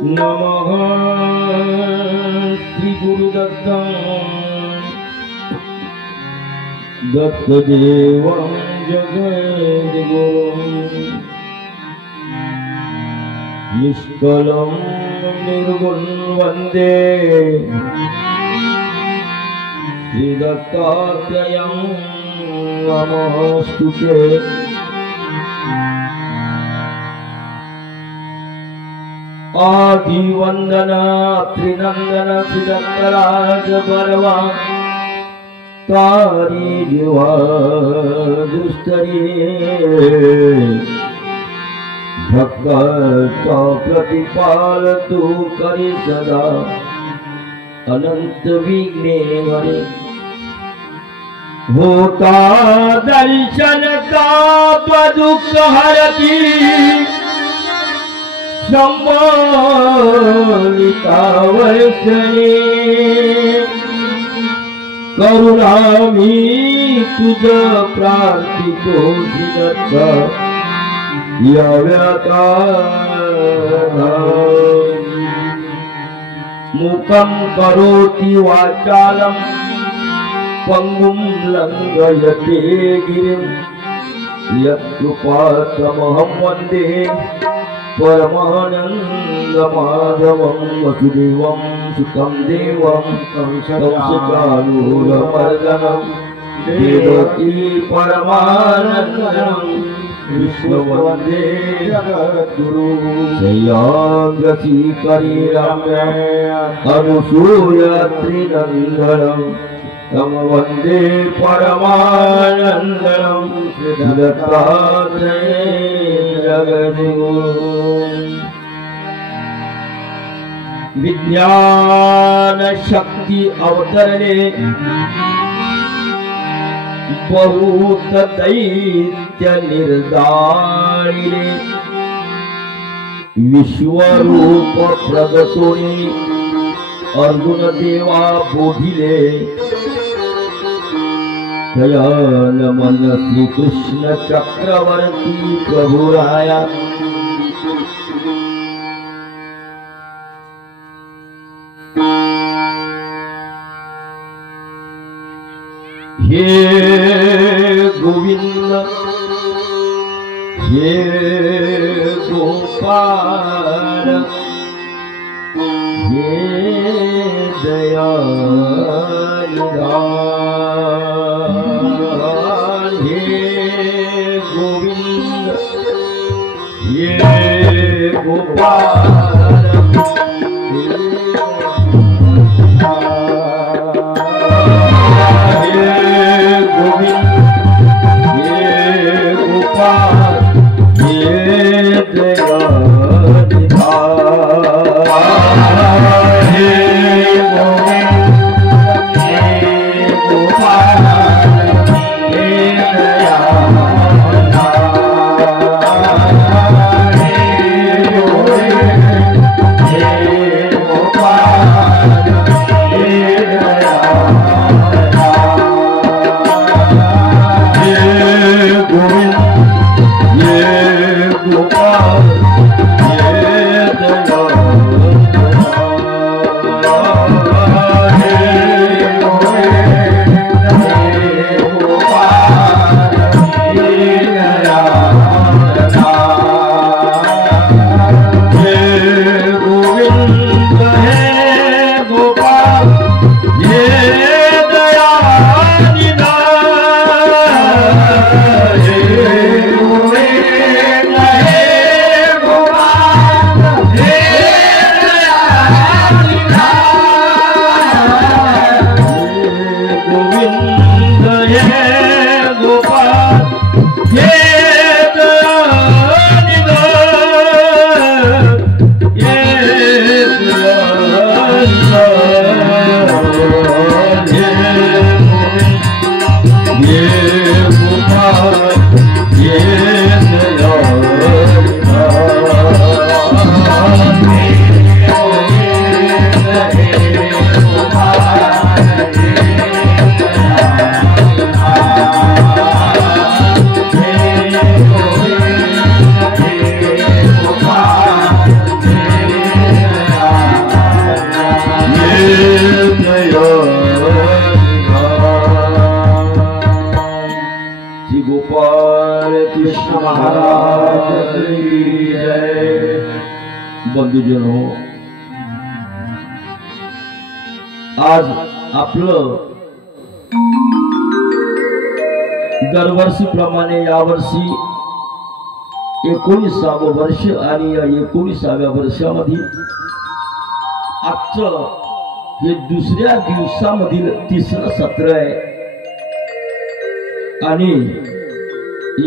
नमः श्री गुरुदत्त दत्तदेवं जगद्गुरुं निष्कलं निर्गुणं वन्दे श्रीदत्तात्रेयं नमोऽस्तुते। आदिवंदना त्रिनंदन सिद्धराज बलवा तारी जीवा दुस्तरी भक्त प्रतिपाल तू करी सदा अनंत विघ्ने हरे। होता दर्शन का दुख हरती सम्मानिता वर्षणे करुणामी तुझ प्रार्थितो दत्त याव्याता मुखं करोति वाचालं पंगुं लंघयते गिरिं यत्कृपातमहं वन्दे परमानन्दमाधवं वसुदेवं सुतं देवं कंसचाणूरमर्दनं देवकी परमानन्दं विष्णुवन्दे जगद्गुरु। शय्याग्रसीकरीरम्य अनुसूय त्रिनन्दनं तं वन्दे परमानन्दं दत्तात्रेयं जगद्गुरुं। विज्ञान शक्ति अवतरणे बहुत दैत्य निर्दारिणे विश्वरूप प्रगटोने अर्जुन देवा बोधिले दयाल मन श्री कृष्ण चक्रवर्ती प्रभुराया। हे गोविंद हे गोपाल हे दयानिधान हे गोविंद हे गोपाल श्री गोपाल कृष्ण महाराज की जय। बंधुजनो, आज आपलं दरवर्षीप्रमाणे यावर्षी 19वे वर्ष आणि या 19व्या वर्षामध्ये आजचं हे दुसऱ्या दिवसामधील तिसरं सत्र आहे आणि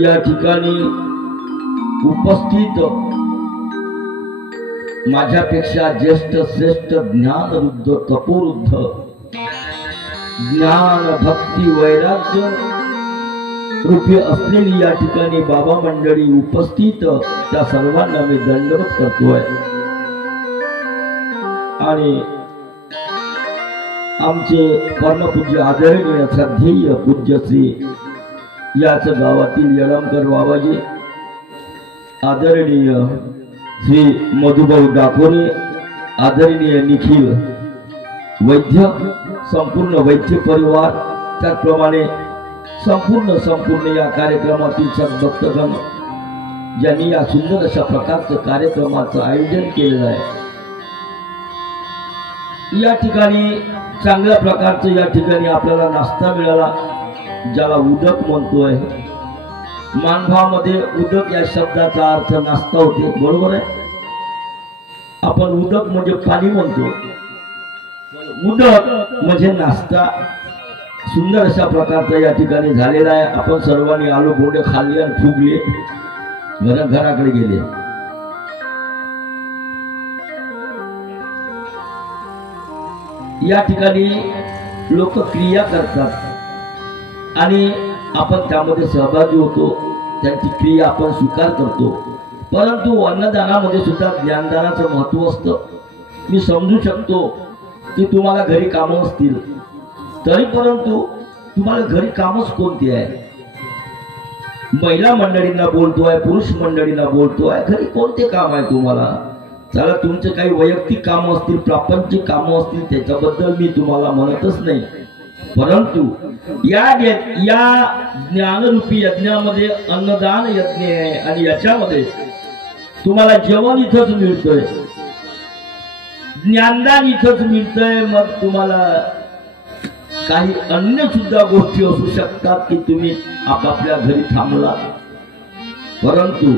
या ठिकाणी उपस्थित माझ्यापेक्षा ज्येष्ठ श्रेष्ठ ज्ञानरुद्ध तपोरुद्ध ज्ञान भक्ती वैराग्य रूपी असलेली या ठिकाणी बाबा मंडळी उपस्थित, त्या सर्वांना मी दंडवत करतोय। आणि आमचे परमपूज्य आदरणीय श्रद्धेय पूज्य श्री याच गावातील यळमकर बाबाजी, आदरणीय श्री मधुभाऊ डाकोरे, आदरणीय निखिल वैद्य, संपूर्ण वैद्य परिवार, त्याचप्रमाणे संपूर्ण या कार्यक्रमातील सद्भक्तगण ज्यांनी या सुंदर अशा प्रकारचं कार्यक्रमाचं आयोजन केलेलं आहे। या ठिकाणी चांगल्या प्रकारचं या ठिकाणी आपल्याला नाश्ता मिळाला, ज्याला उदक म्हणतोय। मानभावामध्ये उदक या शब्दाचा अर्थ नाश्ता होते, बरोबर आहे। आपण उदक म्हणजे पाणी म्हणतो, उदक म्हणजे नाश्ता। सुंदर अशा प्रकारचा या ठिकाणी झालेला आहे। आपण सर्वांनी आलू गोडे खाल्ले आणि फुगले, घराकडे गेले। या ठिकाणी लोक क्रिया करतात आणि आपण त्यामध्ये सहभागी होतो, त्यांची क्रिया आपण स्वीकार करतो। परंतु अन्नदानामध्ये सुद्धा ज्ञानदानाचं महत्व असतं। मी समजू शकतो की तुम्हाला घरी कामं असतील, तरी परंतु तुम्हाला घरी कामच कोणती आहे? महिला मंडळींना बोलतोय, पुरुष मंडळींना बोलतोय, घरी कोणते काम आहे तुम्हाला? चला, तुमचे काही वैयक्तिक कामं असतील, प्रापंचिक कामं असतील, त्याच्याबद्दल मी तुम्हाला म्हणतच नाही। परंतु या ज्ञानरूपी यज्ञामध्ये अन्नदान यज्ञ आहे आणि याच्यामध्ये तुम्हाला जेवण इथंच मिळतंय, ज्ञानदान इथंच मिळतंय। मग तुम्हाला काही अन्य सुद्धा गोष्टी असू शकतात की तुम्ही आपापल्या घरी थांबला, परंतु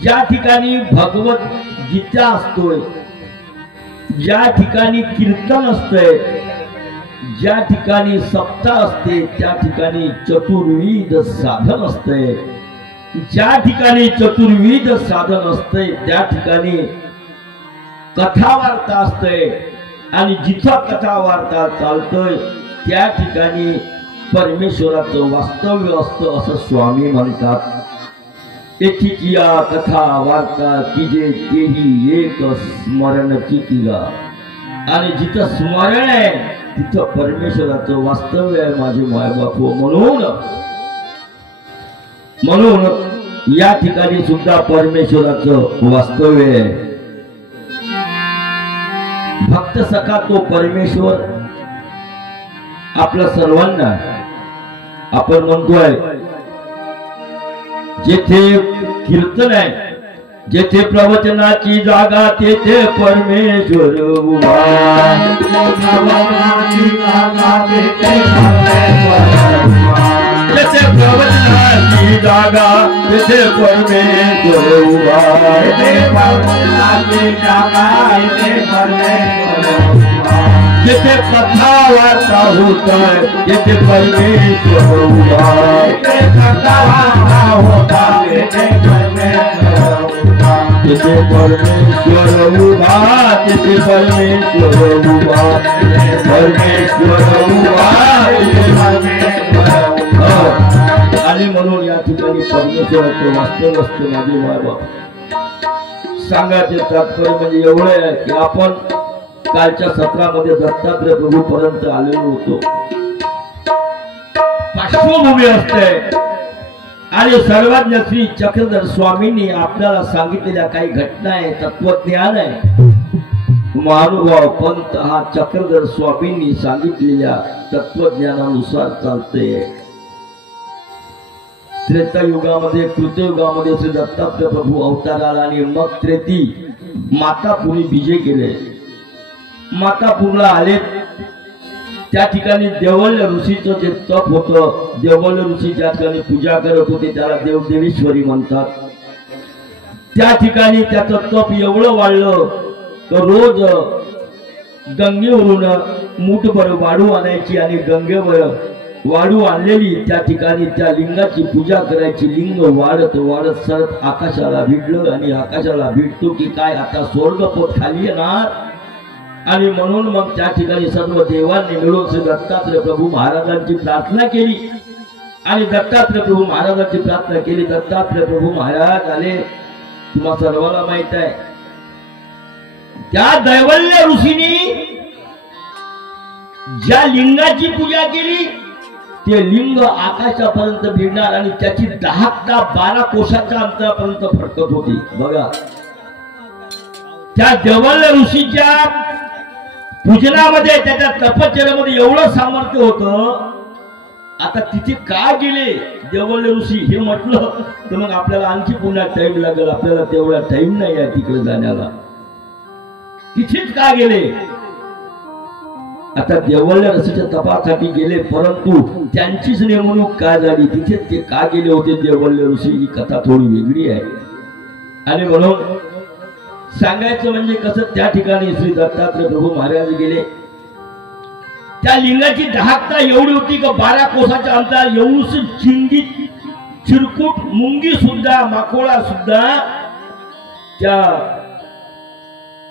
ज्या ठिकाणी भगवत गीता असतोय, ज्या ठिकाणी कीर्तन असतंय, ज्या ठिकाणी सप्ताह असते, त्या ठिकाणी चतुर्विध साधन असते। ज्या ठिकाणी चतुर्विध साधन असते त्या ठिकाणी कथा वार्ता असते आणि जिथं कथा वार्ता चालतोय त्या ठिकाणी परमेश्वराचं वास्तव्य असतं, असं स्वामी म्हणतात। एकीची या कथा वार्ता कीजे तेही एक स्मरण कितीगा, आणि जिथं स्मरण आहे तिथं परमेश्वराचं वास्तव्य आहे माझे मायबाप। म्हणून या ठिकाणी सुद्धा परमेश्वराचं वास्तव्य आहे। भक्त सखा तो परमेश्वर आपल्या सर्वांना आपण म्हणतोय, जेथे कीर्तन आहे, जेथे प्रवचनाची जागा, तेथे परमेश्वर उभा। जेथे प्रवचनाची जागा, तेथे परमेश्वर उभा। जेथे कथा वार्ता होत आहे, तेथे परमेश्वर उभा। तेथे परमेश्वर उभा, तेथे परमेश्वर उभा, परमेश्वर उभा, आणि म्हणून या ठिकाणी परमेश्वराचं वास्तव असतं माझे मायबाप। सांगायचे तात्पर्य म्हणजे एवढं आहे की आपण कालच्या सत्रामध्ये दत्तात्रय प्रभू पर्यंत आलेलो होतो। पार्श्वभूमी असते आणि सर्वज्ञ श्री चक्रधर स्वामींनी आपल्याला सांगितलेल्या काही घटना आहे, तत्वज्ञान आहे। महानुभाव पंत हा चक्रधर स्वामींनी सांगितलेल्या तत्वज्ञानानुसार चालते। त्रेतायुगामध्ये कृतयुगामध्ये श्री दत्तात्रय प्रभू अवताराला आणि मग त्रेती मातापुरी विजय केले. मातापूरला आले. त्या ठिकाणी देवल्य ऋषीचं जे तप होतं, देवल्य ऋषी ज्या ठिकाणी पूजा करत होते त्याला देवदेवेश्वरी म्हणतात. त्या ठिकाणी त्याचं तप एवढं वाढलं तर रोज गंगेवरून मूठभर वाळू आणायची आणि गंगेवर वाळू आणलेली त्या ठिकाणी त्या लिंगाची पूजा करायची. लिंग वाढत वाढत सरत आकाशाला भिडलं आणि आकाशाला भिडतो की काय आता स्वर्गपोत खाली येणार. आणि म्हणून मग त्या ठिकाणी सर्व देवांनी मिळून श्री दत्तात्रय प्रभू महाराजांची प्रार्थना केली आणि दत्तात्रय प्रभू महाराजांची प्रार्थना केली. दत्तात्रय प्रभू महाराज आले. तुम्हा सर्वांना माहित आहे त्या दैवल्य ऋषींनी ज्या लिंगाची पूजा केली ते लिंग आकाशापर्यंत भिडणार आणि त्याची 10 ते 12 कोशाच्या अंतरापर्यंत फडकत होती. बघा त्या दैवल्य ऋषीच्या पूजनामध्ये त्याच्या तपश्चर्यामध्ये एवढं सामर्थ्य होतं. आता तिथे का गेले देवल्य ऋषी हे म्हटलं तर मग आपल्याला आणखी पुन्हा टाइम लागेल. आपल्याला तेवढा टाइम नाही आहे तिकडे जाण्याला. तिथेच का गेले. आता देवल्य ऋषीच्या तपासाठी गेले परंतु त्यांचीच नेमणूक काय झाली तिथेच ते का गेले होते देवल्य ऋषी ही कथा थोडी वेगळी आहे. आणि म्हणून सांगायचं म्हणजे कसं त्या ठिकाणी श्री दत्तात्रय प्रभू महाराज गेले. त्या लिंगाची दाहकता एवढी होती की 12 कोसाच्या अंतर एवढूस चिंगी चिरकुट मुंगी सुद्धा माकोळा सुद्धा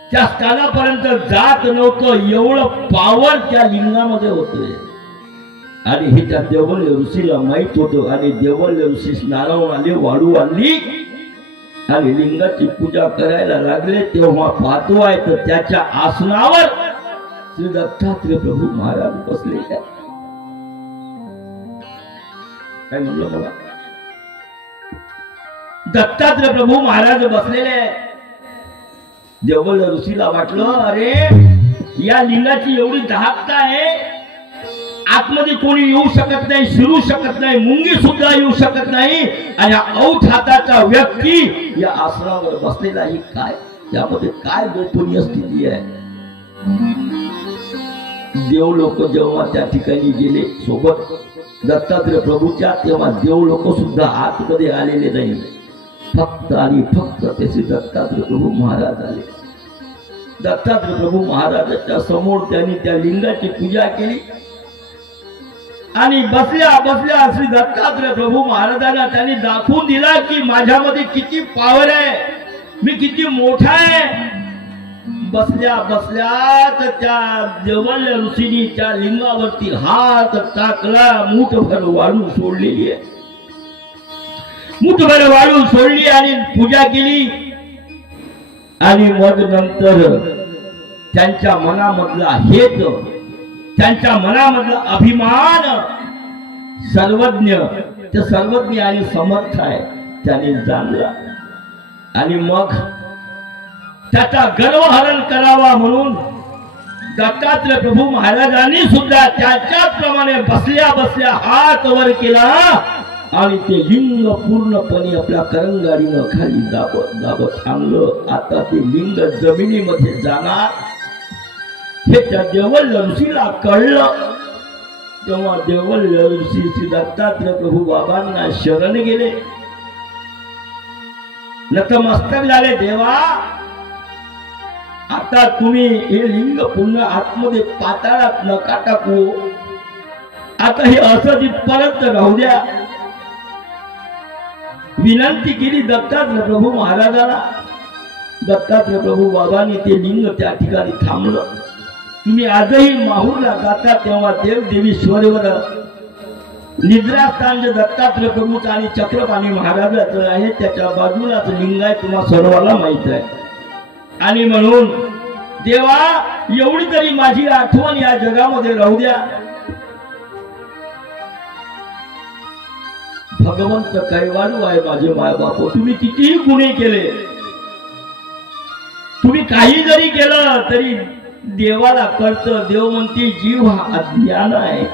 त्या स्थानापर्यंत जात नव्हतं. एवढं पावर त्या लिंगामध्ये होतं आणि हे त्या देवल्य ऋषीला माहित होतं. आणि देवल्य ऋषी स्नानावून आले, वाळू आणली आणि लिंगाची पूजा करायला लागले. तेव्हा पाहतो आहे तर त्याच्या आसनावर श्री दत्तात्रय प्रभू महाराज बसले. काय म्हणलं मला दत्तात्रय प्रभू महाराज बसलेले. देवल्य ऋषीला वाटलं अरे या लिंगाची एवढी दाहकता आहे आतमध्ये कोणी येऊ शकत नाही, शिरू शकत नाही, मुंगी सुद्धा येऊ शकत नाही आणि औठ हाताचा व्यक्ती या आसनावर बसलेला ही काय यामध्ये काय गोपनीय स्थिती आहे. देव लोक जेव्हा त्या ठिकाणी गेले सोबत दत्तात्रय प्रभूच्या तेव्हा देव लोक सुद्धा आतमध्ये आलेले नाही. फक्त आणि फक्त त्याचे दत्तात्रय प्रभू महाराज आले. दत्तात्रय प्रभू महाराजांच्या समोर त्यांनी त्या लिंगाची पूजा केली आणि बसल्या बसल्या श्री दत्तात्रय प्रभू महाराजांना त्यांनी दाखवून दिला की माझ्यामध्ये किती पावर आहे, मी किती मोठा आहे. बसल्या बसल्याच त्या देवल्य ऋषींनी त्या लिंगावरती हात टाकला. मूठभर वाळू सोडलेली आहे. मूठभर वाळू सोडली आणि पूजा केली. आणि मग नंतर त्यांच्या मनामधला हेत, त्यांच्या मनामधला अभिमान, सर्वज्ञ ते सर्वज्ञ आणि समर्थ आहे त्याने जाणला. आणि मग त्याचा गर्वहरण करावा म्हणून दत्तात्रय प्रभू महाराजांनी सुद्धा त्याच्याप्रमाणे बसल्या बसल्या हात वर केला आणि ते लिंग पूर्णपणे आपल्या करंगाडीनं खाली दाबत दाबत आणलं. आता ते लिंग जमिनीमध्ये जाणार हे त्या देवल्य ऋषीला कळलं. तेव्हा देवल्य ऋषी श्री दत्तात्रय प्रभू बाबांना शरण गेले, नतमस्तक झाले. देवा आता तुम्ही हे लिंग पुन्हा आतमध्ये पाताळात नका टाकू, आता हे असं तिथपर्यंत राहू द्या. विनंती केली दत्तात्रय प्रभू महाराजाला. दत्तात्रय प्रभू बाबांनी ते लिंग त्या ठिकाणी थांबलं. तुम्ही आजही माहूरला जाता तेव्हा देवदेवीश्वरीवर निद्रास्थान जे दत्तात्रय प्रभूचं आणि चक्रपाणी महाराजाचं आहे त्याच्या बाजूलाच लिंग आहे, तुम्हाला सर्वांना माहित आहे. आणि म्हणून देवा एवढी तरी माझी आठवण या जगामध्ये राहू द्या. भगवंत कैवारू आहे माझे मायबाप. तुम्ही कितीही गुन्हे केले, तुम्ही काही जरी केलं तरी देवाला कळतं. देव म्हणते जीव हा अज्ञान आहे,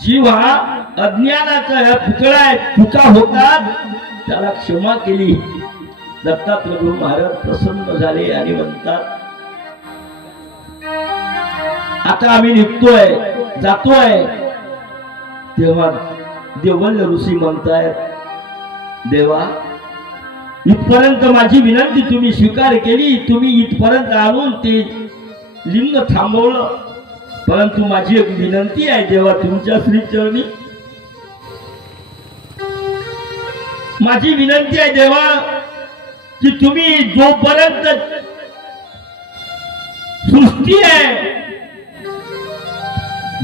जीव हा अज्ञानाचा ह्या पुतळा आहे, चुका होतात त्याला क्षमा केली. दत्तात्रय प्रभू महाराज प्रसन्न झाले आणि म्हणतात आता आम्ही निघतोय, जातोय. तेव्हा देवल्य ऋषी म्हणतायत देवा इथपर्यंत माझी विनंती तुम्ही स्वीकार केली, तुम्ही इथपर्यंत आणून ते लिंग थांबवलं, परंतु माझी एक विनंती आहे देवा तुमच्या श्रीचरणी, माझी विनंती आहे देवा की तुम्ही जोपर्यंत सृष्टी आहे,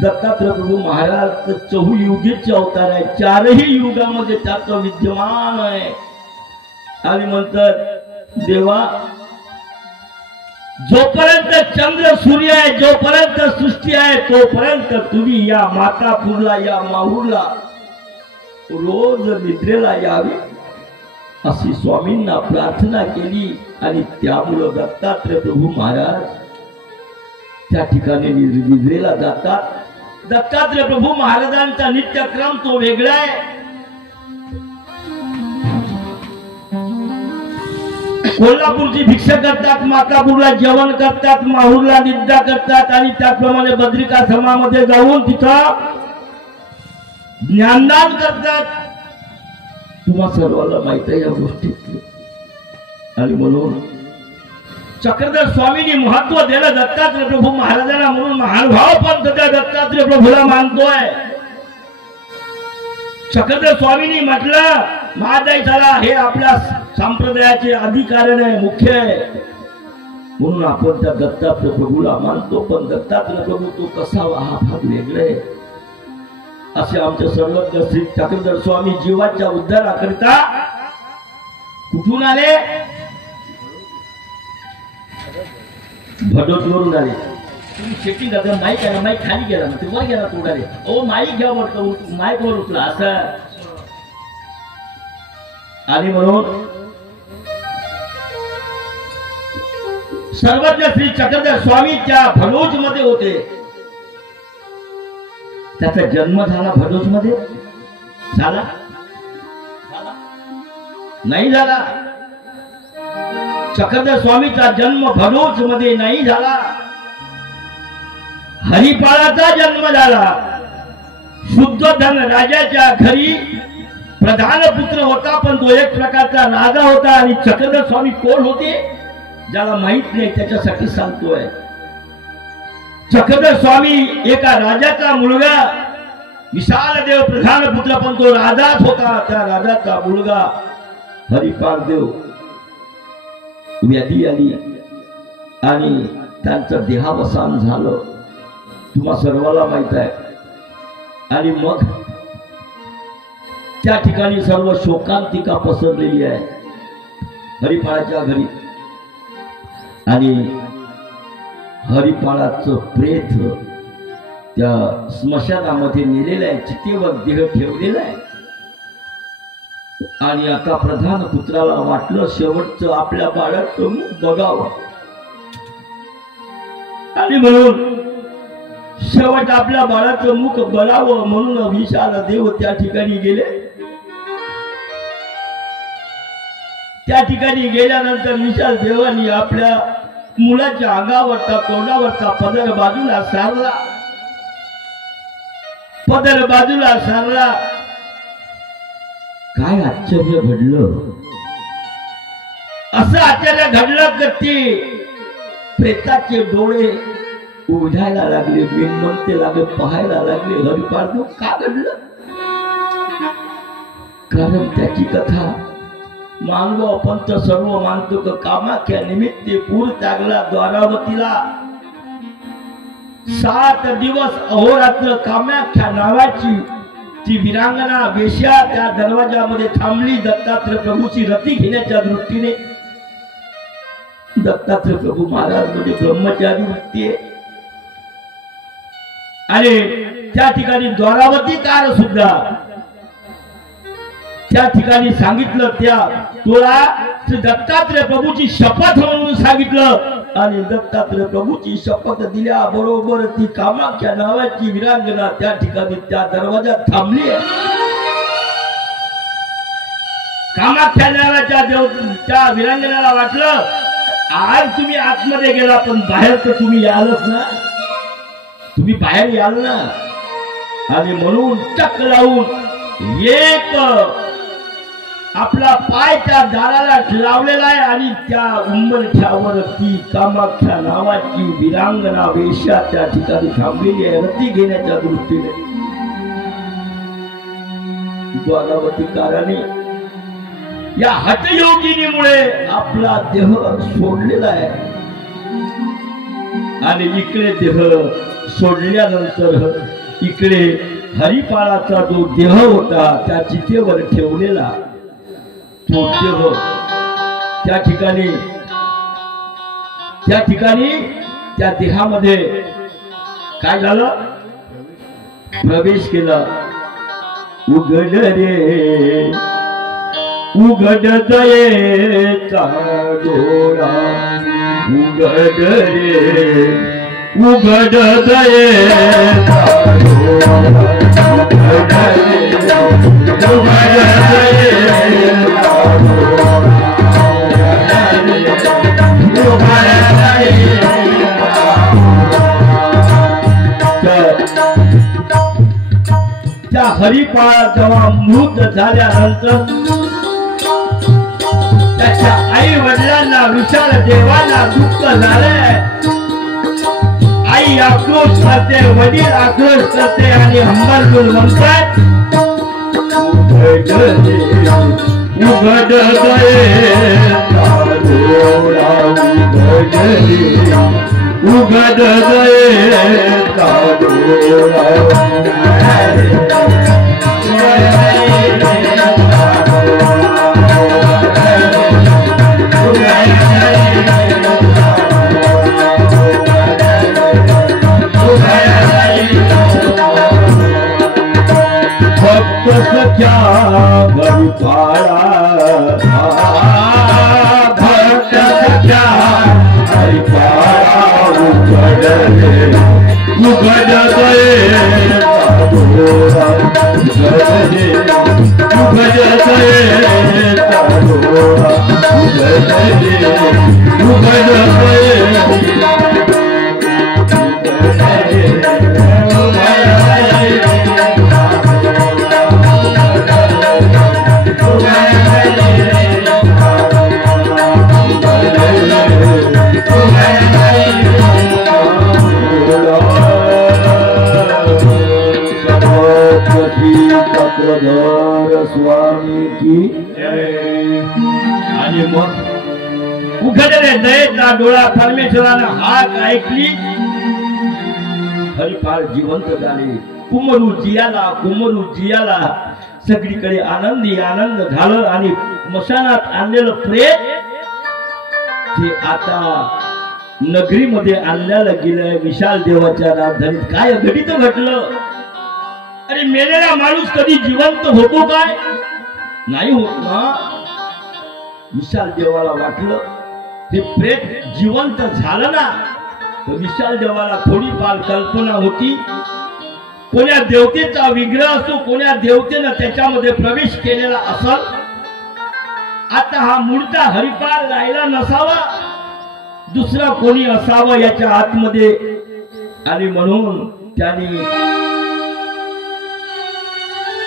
दत्तात्रय प्रभू महाराज चहुयुगीचे अवतार आहे, चारही युगामध्ये त्याचं विद्यमान आहे. आणि म्हणतात देवा जोपर्यंत चंद्र सूर्य आहे, जोपर्यंत सृष्टी आहे, तोपर्यंत तुम्ही या मातापूरला, या माहूरला रोज निद्रेला यावे अशी स्वामींना प्रार्थना केली. आणि त्यामुळे दत्तात्रय प्रभू महाराज त्या ठिकाणी निद्रेला जातात. दत्तात्रय प्रभू महाराजांचा नित्यक्रम तो वेगळा आहे. कोल्हापूरची भिक्षा करतात, मातापूरला जेवण करतात, माहूरला निद्रा करतात आणि त्याचप्रमाणे बद्रिकाश्रमामध्ये जाऊन तिथं ज्ञानदान करतात. तुम्हा सर्वांना माहित आहे या गोष्टी. आणि म्हणून चक्रधर स्वामींनी महत्व दिलं दत्तात्रय प्रभू महाराजांना, म्हणून महानुभाव पंथ त्या दत्तात्रय प्रभूला मानतोय. चक्रधर स्वामींनी म्हटलं महादाई चला हे आपल्या संप्रदायाचे अधिकारण आहे, मुख्य आहे, म्हणून आपण त्या दत्तात्रय प्रभूला मानतो. पण दत्तात्रय प्रभू तो कसा हा भाग वेगळे आहे. असे आमचे सर्वज्ञ श्री चक्रधर स्वामी जीवाच्या उद्धाराकरिता कुठून आले? भडोतवरून आले. तुम्ही शेटिंग करता माईक आहे ना, माईक खाली गेला ना, ते वर गेला तोडाले. ओ माईक घ्या वरतं, माईक वर उचला असं. आणि म्हणून सर्वज्ञ श्री चक्रधर स्वामी त्या भडोज मध्ये होते. त्याचा जन्म झाला भडोज मध्ये? झाला नाही झाला. चक्रधर स्वामीचा जन्म भडोज मध्ये नाही झाला. हरिपाळाचा जन्म झाला. शुद्ध धन राजाच्या घरी प्रधान पुत्र होता, पण तो एक प्रकारचा राजा होता. आणि चक्रधर स्वामी कोण होते ज्याला माहित नाही त्याच्यासाठी सांगतोय. चक्रधर स्वामी एका राजाचा मुलगा, विशाल देव प्रधान पुत्र, पण तो राजाच होता. त्या राजाचा मुलगा हरिपाळ देव व्याधी आली आणि त्यांचं देहावसान झालं. तुम्हा सर्वाला माहित आहे. आणि मग त्या ठिकाणी सर्व शोकांतिका पसरलेली आहे हरिपाळाच्या घरी. आणि हरिपाळाचं प्रेत त्या स्मशानामध्ये नेलेलं आहे, चितेवर देह ठेवलेला आहे. आणि आता प्रधान पुत्राला वाटलं शेवटचं आपल्या बाळाचं मुख बघावं. आणि म्हणून शेवट आपल्या बाळाचं मुख बघावं म्हणून विशाल देव त्या ठिकाणी गेले. त्या ठिकाणी गेल्यानंतर विशाल देवानी आपल्या मुलाच्या अंगावरचा तोंडावरचा पदर बाजूला सारला. पदर बाजूला सारला. काय आश्चर्य घडलं? असं आश्चर्य घडलं की ते प्रेताचे डोळे उघडायला लागले, बिनमनते लागले, पाहायला लागले. हरिपाळ देव का घडलं? कारण त्याची कथा मानव पंथ सर्व मानतो की कामाख्या निमित्ते पूर त्यागला द्वारावतीला. 7 दिवस अहोरात्र कामाख्या नावाची ती विरांगना वेश्या त्या दरवाजामध्ये थांबली दत्तात्रय प्रभूची रती घेण्याच्या दृष्टीने. दत्तात्रय प्रभू महाराज म्हणजे ब्रह्मचारी व्यक्ती आहे. आणि त्या ठिकाणी द्वारावती कार सुद्धा त्या ठिकाणी सांगितलं, त्या तुला दत्तात्रय प्रभूची शपथ म्हणून सांगितलं. आणि दत्तात्रय प्रभूची शपथ दिल्याबरोबर ती कामाख्या नावाची विरांगना त्या ठिकाणी त्या दरवाजात थांबली आहे. कामाख्या नावाच्या त्या विरांगणाला वाटलं आज तुम्ही आतमध्ये गेला पण बाहेर तर तुम्ही यालच ना, तुम्ही बाहेर याल ना. आणि म्हणून टक लावून एक आपला पाय त्या दाराला लावलेला आहे आणि त्या उंबरठ्यावर ती कामाख्या नावाची विरांगना वेश्या त्या ठिकाणी थांबलेली आहे रती घेण्याच्या दृष्टीने. द्वारावतीकाराने या हठयोगिनीमुळे आपला देह सोडलेला आहे आणि इकडे देह सोडल्यानंतर इकडे हरिपाळाचा जो देह होता त्या चितेवर ठेवलेला तो देह त्या ठिकाणी त्या देहामध्ये काय झालं, प्रवेश केला. उघड रे उघड दयेचा डोळा, उघड रे उघड दयेचा डोळा, उघड रे उघड दयेचा त्या हरिपाळा जेव्हा मृत झाल्यानंतर त्याच्या आई वडिलांना विशाल देवाला दुःख झालंय. आई आक्रोश करते, वडील आक्रोश करते आणि हंबरडून म्हणतात उघड दयेचा डोळा, उघड दयेचा डोळा. सख्या हरिपाळा भक्त सख्या हरिपाळा उघड रे उघड दयेचा डोळा, उघड रे उघड दयेचा डोळा, उघड रे उघड दयेचा स्वामी की जय. आणि मग उघड रे दयेचा डोळा परमेश्वरानं हाक ऐकली. हरिपाळ जिवंत झाले. कुमरू जियाला सगळीकडे आनंदी आनंद झालं आणि मशानात आणलेलं प्रेत ते आता नगरीमध्ये आणल्याला गेलंय. विशाल देवाच्या राजधानीत काय घडीत घडलं. अरे मेलेला माणूस कधी जिवंत होतो काय, नाही होत ना. विशाल देवाला वाटलं ते प्रेत जिवंत झालं ना. तर विशाल देवाला थोडीफार कल्पना होती कोण्या देवतेचा विग्रह असतो, कोण्या देवतेनं त्याच्यामध्ये प्रवेश केलेला असल. आता हा मूळचा हरिपाळ राहिला नसावा, दुसरा कोणी असावं याच्या आतमध्ये. आणि म्हणून त्यांनी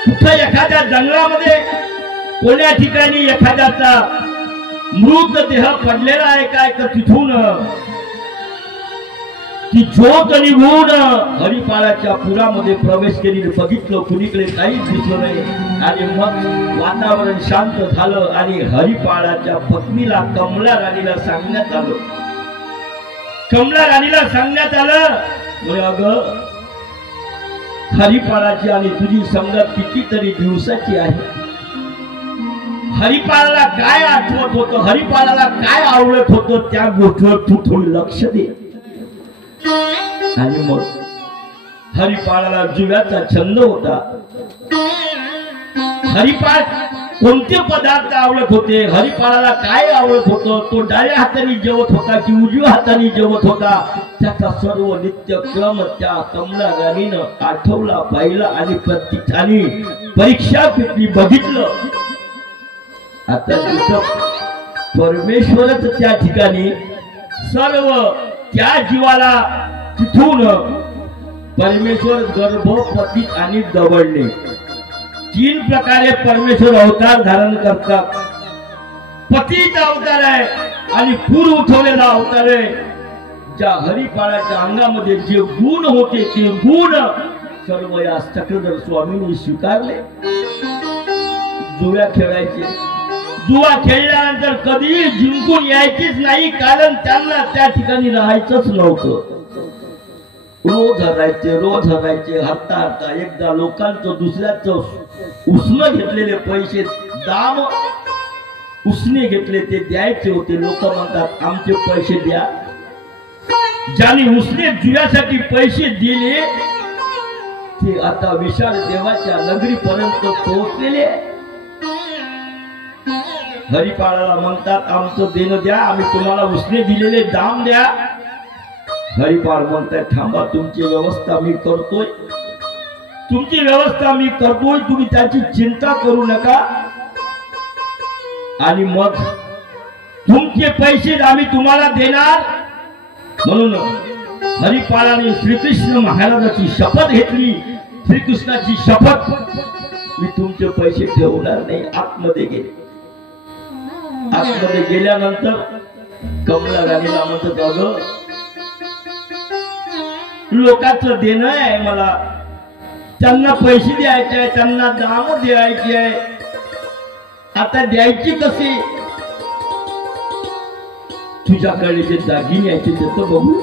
कुठं एखाद्या जंगलामध्ये कोण्या ठिकाणी एखाद्याचा मृतदेह पडलेला आहे काय तर तिथून ती ज्योत निघून हरिपाळाच्या पुरामध्ये प्रवेश केली. बघितलं कुणीकडे काहीच दिसलं नाही आणि मग वातावरण शांत झालं आणि हरिपाळाच्या पत्नीला कमला राणीला सांगण्यात आलं. कमला राणीला सांगण्यात आलं म्हणजे अगं हरिपाळाची आणि तुझी संगत कितीतरी दिवसाची आहे. हरिपाळाला काय आठवत होतं, हरिपाळाला काय आवडत होतं त्या गोष्टीवर तू थोडी लक्ष दे. आणि मग हरिपाळाला जुव्याचा छंद होता. हरिपाळ कोणते पदार्थ आवडत होते, हरिपाळाला काय आवडत होतं, तो डाव्या हाताने जेवत होता की उजव्या हाताने जेवत होता, त्याचा सर्व नित्यक्रम त्या कमला राणीनं आठवला, पाहिला आणि प्रत्येकाने परीक्षा घेतली, बघितलं. आता तिथं परमेश्वरच त्या ठिकाणी सर्व त्या जीवाला तिथून परमेश्वर गर्भपतीत आणि दवडले. 3 प्रकारे परमेश्वर अवतार धारण करतात. पतीचा अवतार आहे आणि पूर्व उठवलेला अवतार आहे. ज्या हरिपाळाच्या अंगामध्ये जे गुण होते ते गुण सर्व या चक्रधर स्वामींनी स्वीकारले. जुव्या खेळायचे, जुवा खेळल्यानंतर कधीही जिंकून यायचीच नाही, कारण त्यांना त्या ठिकाणी राहायचंच नव्हतं. रोज हरायचे, हरता हरता एकदा लोकांचं दुसऱ्याचं उसनं घेतलेले पैसे, दाम उसने घेतले ते द्यायचे होते. लोक म्हणतात आमचे पैसे द्या. ज्यांनी उसने जुव्यासाठी पैसे दिले ते आता विशाल देवाच्या नगरीपर्यंत पोहोचलेले. हरिपाळाला म्हणतात आमचं देणं द्या, आम्ही तुम्हाला उसने दिलेले दाम द्या. हरिपाळ म्हणतात थांबा, तुमची व्यवस्था मी करतोय, तुम्ही त्याची चिंता करू नका. आणि मग तुमचे पैसे आम्ही तुम्हाला देणार. म्हणून हरिपाळाने श्रीकृष्ण महाराजाची शपथ घेतली. श्रीकृष्णाची शपथ, मी तुमचे पैसे ठेवणार नाही. आतमध्ये गेले. आतमध्ये गेल्यानंतर कमला राणीला म्हणतात अगं लोकांचं देणं आहे, मला त्यांना पैसे द्यायचे आहे, त्यांना दाम द्यायचे आहे, आता द्यायची कशी? तुझ्याकडे जे दागिने यायचे ते तर बघू.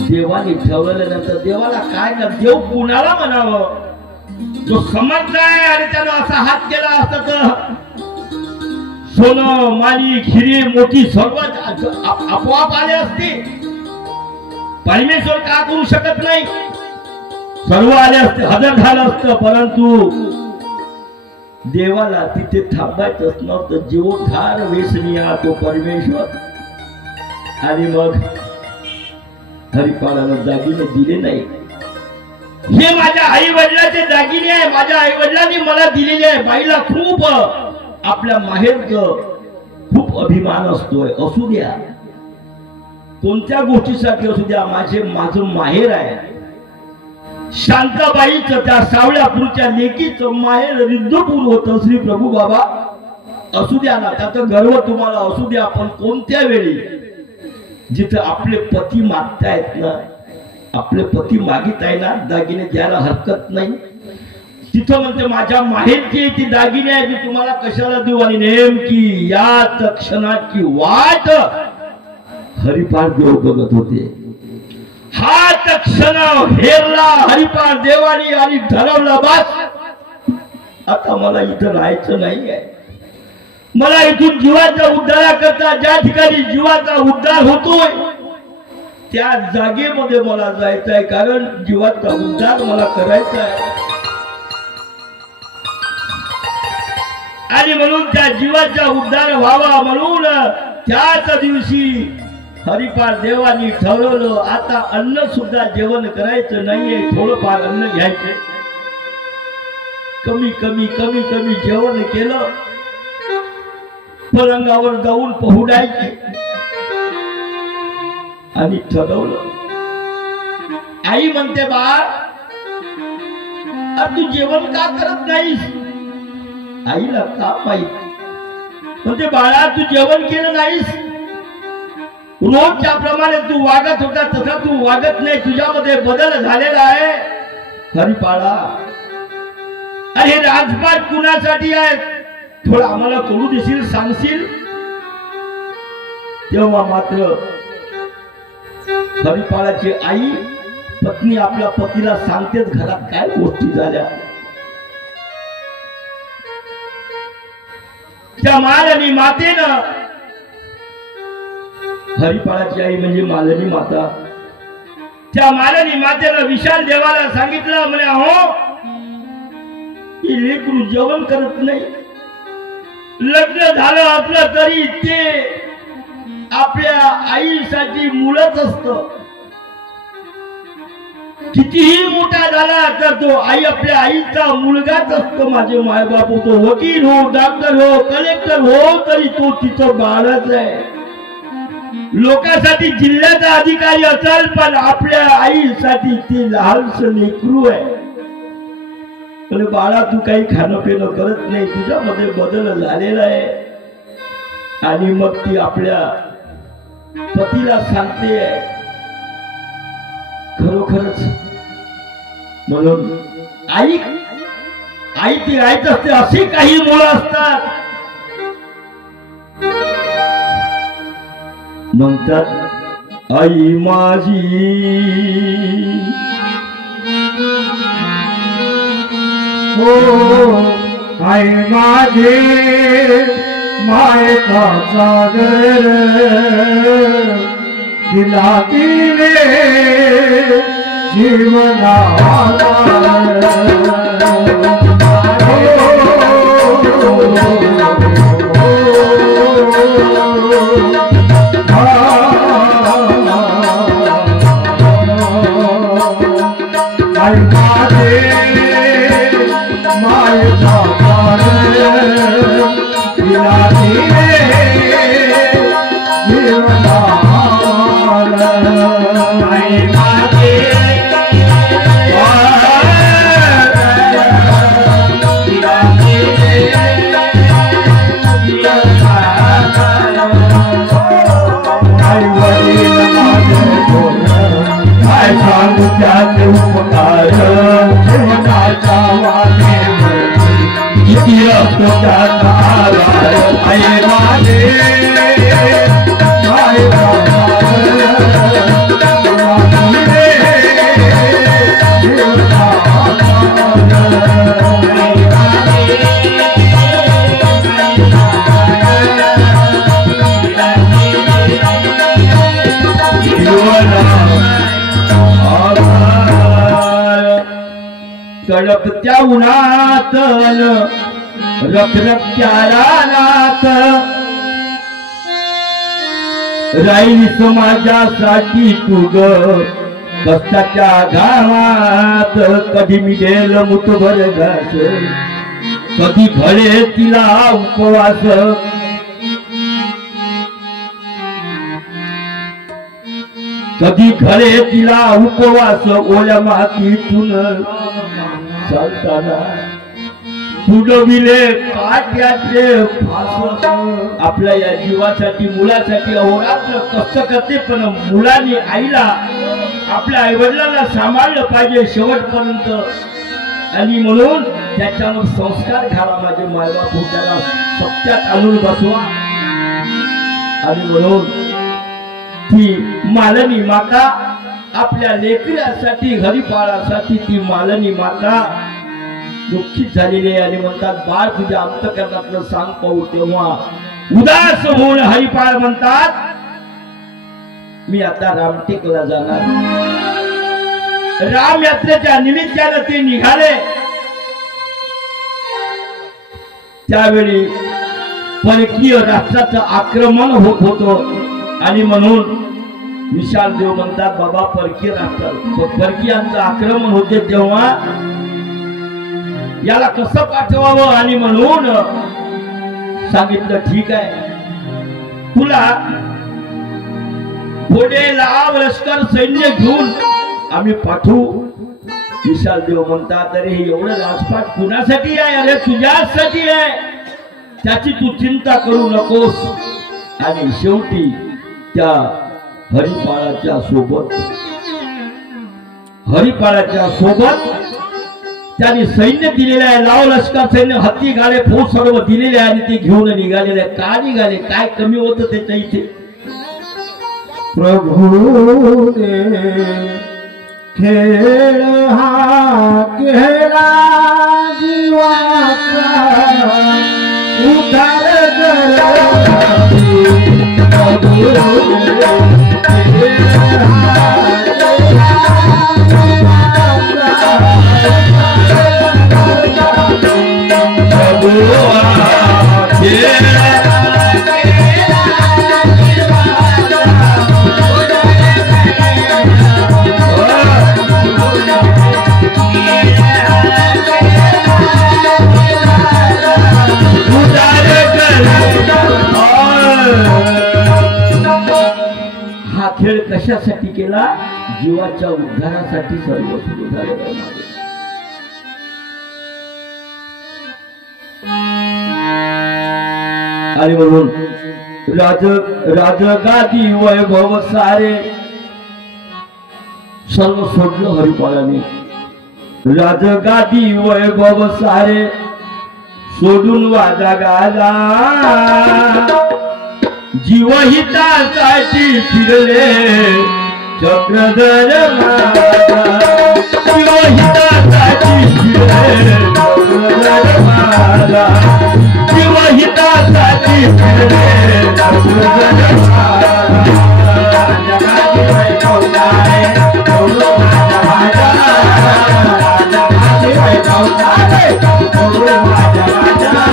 देवाने ठरवल्यानंतर देवाला काय ना, देव कुणाला म्हणावं? जो समर्थ आहे आणि त्यानं असा हात केला असता तर सोनं माली खिरी मोठी सर्व आपोआप आले असते. परमेश्वर का करू शकत नाही? सर्व आले असते, हजर झालं असतं. परंतु देवाला तिथे थांबायचंच नव्हतं. जीवोद्धार वेसनिया तो परमेश्वर. आणि मग हरिपाळाला दागिने दिले नाही. हे माझ्या आई वडिलांचे दागिने आहे, माझ्या आई वडिलांनी मला दिलेले आहे. बाईला खूप आपल्या माहेरचं खूप अभिमान असतोय. असू द्या, कोणत्या गोष्टीसाठी असू द्या, माझं माहेर आहे. शांताबाईचं त्या सावळ्यापूरच्या लेकीचं माहेर रिद्धपूर होतं श्री प्रभू बाबा. असू द्या ना, त्याचा गर्व तुम्हाला असू द्या. पण कोणत्या वेळी जिथं आपले पती मागतायत ना, आपले पती मागित आहे ना, दागिने द्यायला हरकत नाही. तिथं म्हणते माझ्या माहेरची ती दागिने आहे, मी तुम्हाला कशाला देऊ? आणि नेमकी याच क्षणाची वाट हरिपाळ देव बघत होते. हाच क्षण हेरला हरिपाळ देवानी आणि ठरवलं बस आता मला इथं राहायचं नाहीये. मला इथून जीवाचा उद्धाराकरता ज्या ठिकाणी जीवाचा उद्धार होतोय त्या जागेमध्ये मला जायचं आहे, कारण जीवाचा उद्धार मला करायचा आहे. आणि म्हणून त्या जीवाचा उद्धार व्हावा म्हणून त्याच दिवशी हरिपाळ देवानी ठरवलं आता अन्न सुद्धा जेवण करायचं नाहीये, थोडंफार अन्न घ्यायचे. कमी कमी कमी कमी जेवण केलं. पलंगावर जाऊन पहुडायचे आणि ठरवलं. आई म्हणते बाळ तू जेवण का करत नाहीस? आईला का माहित? म्हणते बाळा तू जेवण केलं नाहीस, रोजच्या प्रमाणे तू वागत होता तसा तू वागत नाही, तुझ्यामध्ये बदल झालेला आहे. हरिपाळा अरे राजपाट कुणासाठी आहे? थोडं आम्हाला कळू देशील, सांगशील? तेव्हा मात्र हरिपाळाची आई पत्नी आपल्या पतीला सांगतेच घरात काय गोष्टी झाल्या. त्या मालनी मातेनं, हरिपाळाची आई म्हणजे मालनी माता, त्या मालनी मातेनं विशाल देवाला सांगितलं म्हणे अहो की लेकरू जेवण करत नाही. लग्न झालं असलं तरी ते आपल्या आईसाठी मुलंच असतं. कितीही मोठा झाला तर तो आई आपल्या आईचा मुलगाच असतो. माझे मायबाप तो वकील हो, डॉक्टर हो, कलेक्टर हो, तरी तो तिचं बाळच आहे. लोकांसाठी जिल्ह्याचा अधिकारी असेल पण आपल्या आईसाठी ती लहानसं लेकरू आहे. पण बाळा तू काही खाणं पिणं करत नाही, तुझ्यामध्ये बदल झालेला आहे. आणि मग ती आपल्या पतीला सांगते खरोखरच. म्हणून आई ती आईच असते. अशी काही मुलं असतात म्हणतात आई माझी हो आई माझी मायेचा सागर दिला तिने जीवना तडकत्या उन्हात रखरखत्या रानात राहील माझ्यासाठी तू ग कष्टाच्या घामात. कधी मिळेल मुठभर घास, कधी घडे तिला उपवास. कधी घडे तिला उपवास. ओल्या मातीतून चालताना तुडविले काट्याचे फास. आपल्या या जीवासाठी मुलासाठी अहोरात्र कष्ट करते, पण मुलाने आईला आपल्या आईवडिलांना सांभाळलं पाहिजे शेवटपर्यंत. आणि म्हणून त्याच्यावर संस्कार घाला. माझे मायबाप त्याला सत्यात आणून बसवा. आणि म्हणून ती मालनी माता आपल्या लेकरासाठी हरिपाळासाठी ती मालनी माता दुःखित झालेली आहे. आणि म्हणतात बाळ तुझ्या अंतकरणातलं सांग पाहू. तेव्हा उदास होऊन हरिपाळ म्हणतात मी आता रामटेकला जाणार. राम यात्रेच्या निमित्तानं ते निघाले. त्यावेळी परकीय राष्ट्राचं आक्रमण होत होतं. आणि म्हणून विशाल देव म्हणतात बाबा परकीय राष्ट्रात परकीयांचं आक्रमण होते तेव्हा याला कसं पाठवावं. आणि म्हणून सांगितलं ठीक आहे तुला पुढे लाव लष्कर सैन्य घेऊन आम्ही पाठवू. विशाल देव म्हणतात अरे हे एवढं राजपाट कुणासाठी आहे. अरे तुझ्यासाठी आहे, त्याची तू चिंता करू नकोस. आणि शेवटी त्या हरिपाळाच्या सोबत त्यांनी सैन्य दिलेलं आहे. लाव लष्कर सैन्य हत्ती गाडे फौज सर्व दिलेले आहे. आणि ते घेऊन निघालेले आहे. का निघाले, काय कमी होतं त्याच्या इथे. प्रभूने खेळ हा केला जीवाचा उद्धार कशासाठी केला? जीवाच्या उद्धारासाठी सर्व सुरू झालेलं आहे माझं. आणि म्हणून राजगादी वैभव सारे सर्व सोडलं हरिपाळाने. राजगादी वैभव सारे सोडून वाजा गाला, जीवहितासाठी फिरले चक्रधर माझा. जीवहितासाठी फिरले चक्रधर माझा. जीवहितासाठी फिरले चक्रधर माझा. जगाची वैभव सारे सोडून वाजा गाला, जगाची वैभव सारे सोडून वाजा गाला.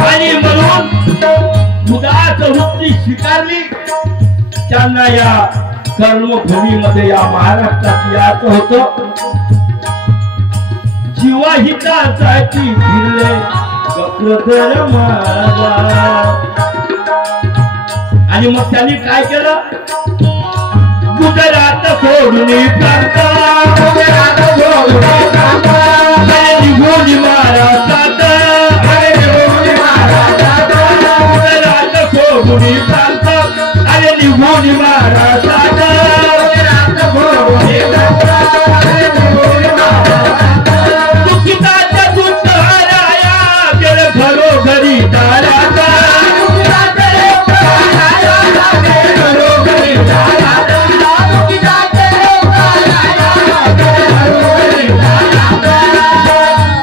आणि म्हणून उदास वृत्ती स्वीकारली. त्यांना या कर्मभूमीमध्ये या महाराष्ट्रात यायचं होतं. जीवहितासाठी फिरले चक्रधर माझा. आणि मग त्यांनी काय केलं? गुजरात सोडून प्रांत, गुजरात सोडून प्रांत, निघून महाराष्ट्रात, निघून महाराष्ट्रात. गुजरात सोडून प्रांत आणि निघून महाराष्ट्रात, गुजरात सोडून प्रांत निघून महाराष्ट्रात. दुःखिताच्या दूत हराया गेले घरोघरी दाराचा.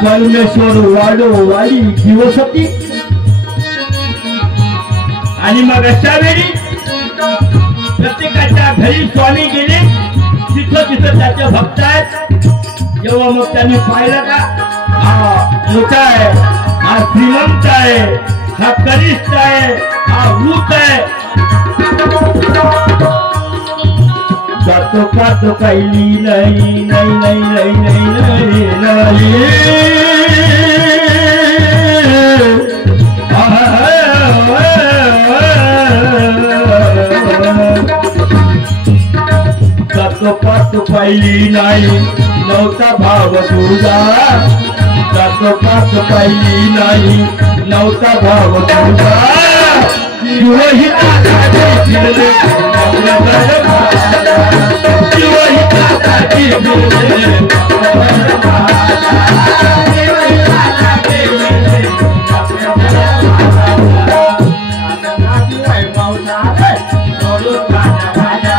परमेश्वर वाढोवाडी दिवसती. आणि मग अशा वेळी प्रत्येकाच्या घरी स्वामी गेले. तिथं तिथं त्याचे भक्त आहेत. जेव्हा मग त्यांनी पाहिलं का हा मोठा आहे, हा श्रीमंत आहे, हा कनिष्ठ आहे, हा भूत आहे, जातो पाहतो काही नाही नाही नाही नाही नाही नाही. जातो पाहतो पाहिली नाही नव्हता भाव तुझा. जातो पाहतो पाहिली नाही नव्हता भाव तुझा. जीवहितासाठी फिरले चक्रधर माझा. जीवहितासाठी फिरले चक्रधर माझा. जीवहितासाठी फिरले चक्रधर माझा. राजगादी वैभव सारे सोडून वाजा गाला,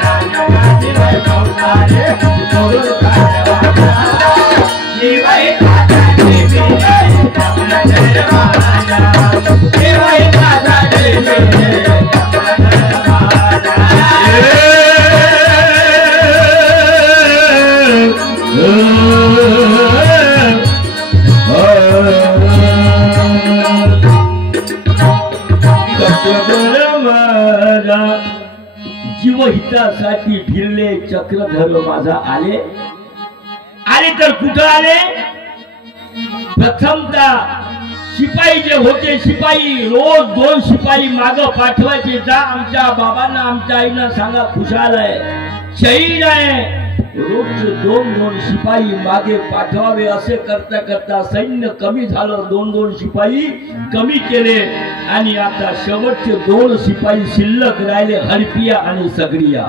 राजगादी वैभव सारे सोडून वाजा गाला. जीवहितासाठी फिरले चक्रधर माझा. जीवहितासाठी फिरले चक्रधर माझा. आले आले तर कुठं आले? प्रथमतः शिपाई जे होते, शिपाई रोज 2 शिपाई माग पाठवायचे. जा आमच्या बाबांना आमच्या आईना सांगा खुशाल आहे, शहीद आहे. रोज 2-2 शिपाई मागे पाठवावे. असे करता करता सैन्य कमी झालं. 2-2 शिपाई कमी केले आणि आता शेवटचे 2 शिपाई शिल्लक राहिले, हडपिया आणि सगरिया.